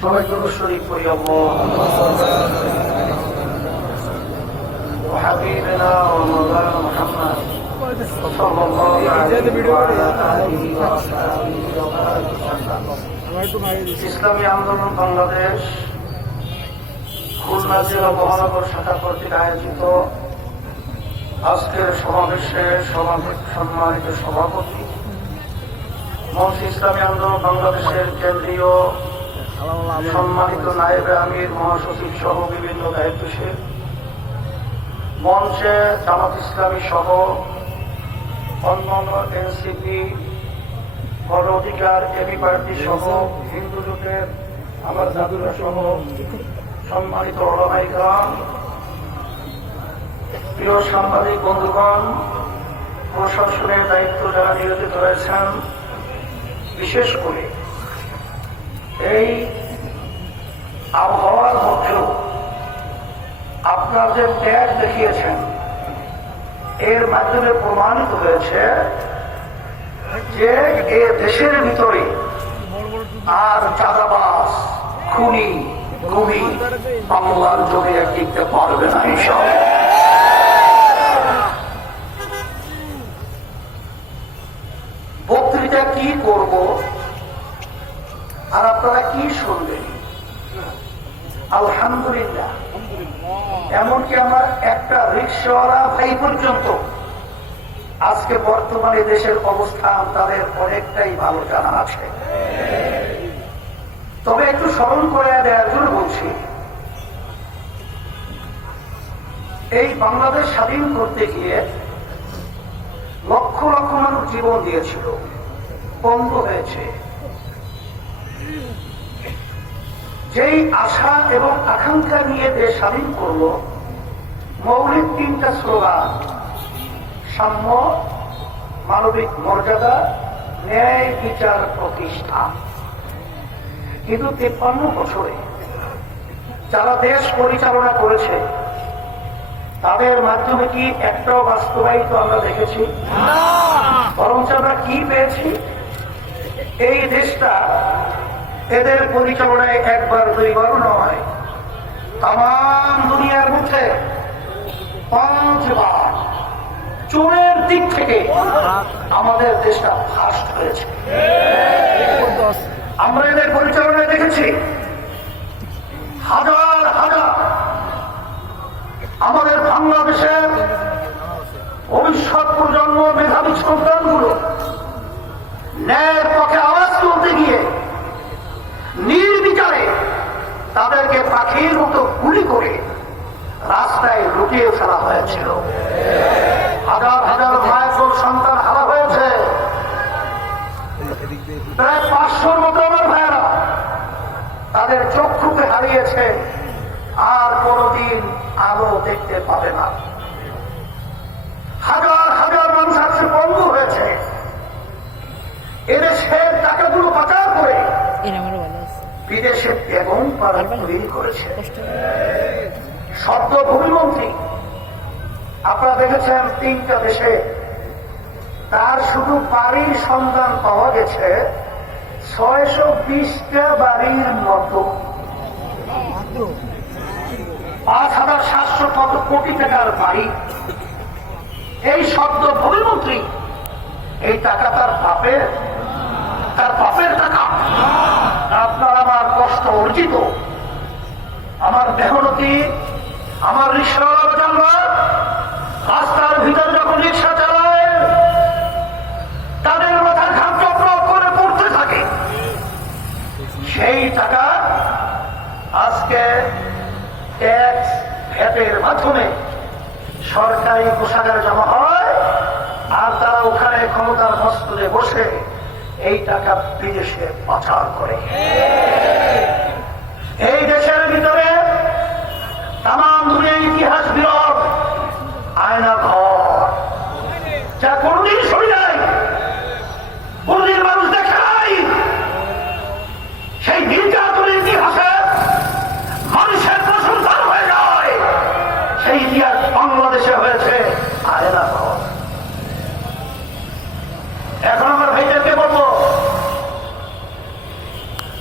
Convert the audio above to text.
সবাই দুরূদ শরীফ পড়ি আল্লাহুম্মা ওয়া হাবিবনা ওয়া মাওলানা মুহাম্মদ সাল্লাল্লাহু আলাইহি ওয়া আলিহি ওয়া সাহবিহি ওয়া বারাকাতুহু। ইসলামী আন্দোলন বাংলাদেশ খুলনা জেলা মহানগর শাখা কর্তৃক আয়োজিত আজকের সমাবেশে সম্মানিত সভাপতি মঞ্চ ইসলামী আন্দোলন বাংলাদেশের কেন্দ্রীয় সম্মানিত নায়েবে আমির মহাসচিব সহ বিভিন্ন দায়িত্বশীল, মঞ্চে জামাত ইসলামী সহ অন্যান্য এনসিপি, গণ অধিকার, এবি পার্টি সহ হিন্দু জোটের আমার জাদুরা সহ সম্মানিত ওলামায়ে কেরাম, প্রিয় সাংবাদিক বন্ধুগণ, প্রশাসনের দায়িত্ব যারা নিয়োজিত রয়েছেন, বিশেষ করে এই আবহাওয়ার মধ্যেও আপনার যে ত্যাগ দেখিয়েছেন, এর মাধ্যমে প্রমাণিত হয়েছে যে এ দেশের ভিতরে আর চাঁদাবাজ, খুনি, গুমি বাংলার জমিনে টিকতে পারবে না। ইনশাআল্লাহ বক্তৃতা কি করব আর আপনারা কি শুনবেন? আলহামদুলিল্লাহ, এমনকি আমার একটা রিকশাওয়ালা ভাই পর্যন্ত আজকে বর্তমানে দেশের অবস্থান তাদের অনেকটাই ভালো জানা আছে। তবে একটু স্মরণ করে দেওয়ার জন্য বলছি, এই বাংলাদেশ স্বাধীন করতে গিয়ে লক্ষ লক্ষ মানুষ জীবন দিয়েছিল, বন্ধ হয়েছে। যেই আশা এবং আকাঙ্ক্ষা নিয়ে দেশ স্বাধীন করলো, মৌলিক তিনটা স্লোগান: সাম্য, মানবিক মর্যাদা, ন্যায় বিচার প্রতিষ্ঠা। কিন্তু 53 বছরে যারা দেশ পরিচালনা করেছে, তাদের মাধ্যমে কি একটাও বাস্তবায়িত আমরা দেখেছি? বরঞ্চ আমরা কি পেয়েছি? এই দেশটা এদের পরিচালনায় একবার দুইবারও নয়, তাম দুনিয়ার মধ্যে 5 বার চোরের দিক থেকে আমাদের দেশটা ফার্স্ট হয়েছে। আমরা এদের পরিচালনায় দেখেছি হাজার হাজার আমাদের বাংলাদেশের ভবিষ্যৎ প্রজন্ম, মেধাবী সন্তানগুলো ন্যায়ের পথে আওয়াজ তুলতে গিয়ে নির্বিচারে তাদেরকে পাখির মতো গুলি করে রাস্তায় লুটিয়ে ফেলা হয়েছিল। হাজার হাজার মায়ের সন্তান হারা হয়েছে। প্রায় 500-র মতো আমার ভাইয়েরা তাদের চক্ষুকে হারিয়েছে, আর কোনদিন আলো দেখতে পাবে না। হাজার হাজার মানুষ আজকে বন্ধ হয়েছে। এদেশের টাকাগুলো পাচার করে বিদেশে বেগম পাড়া তৈরি করেছে। সদ্য ভূমিমন্ত্রী আপনারা দেখেছেন 3টা দেশে, তার শুধু বাড়ির সন্ধান পাওয়া গেছে 620টা বাড়ির মতো, 5,700 কোটি টাকার বাড়ি। এই সদ্য ভূমিমন্ত্রী, এই টাকা তার বাপের টাকা। আপনার আমার কষ্ট অর্জিত, আমার মেহনতি, আমার রিকশাওয়ালা জানবা রাস্তার ভিতর যখন রিকশা চালায়, তাদের মাথার ঘাম চক্র করে পড়তে থাকে। সেই টাকা আজকে ট্যাক্স, ভ্যাটের মাধ্যমে সরকারি কোষাগারে জমা হয়, আর তারা ওখানে ক্ষমতার মস্তদে বসে এই টাকা বিদেশে পাচার করে।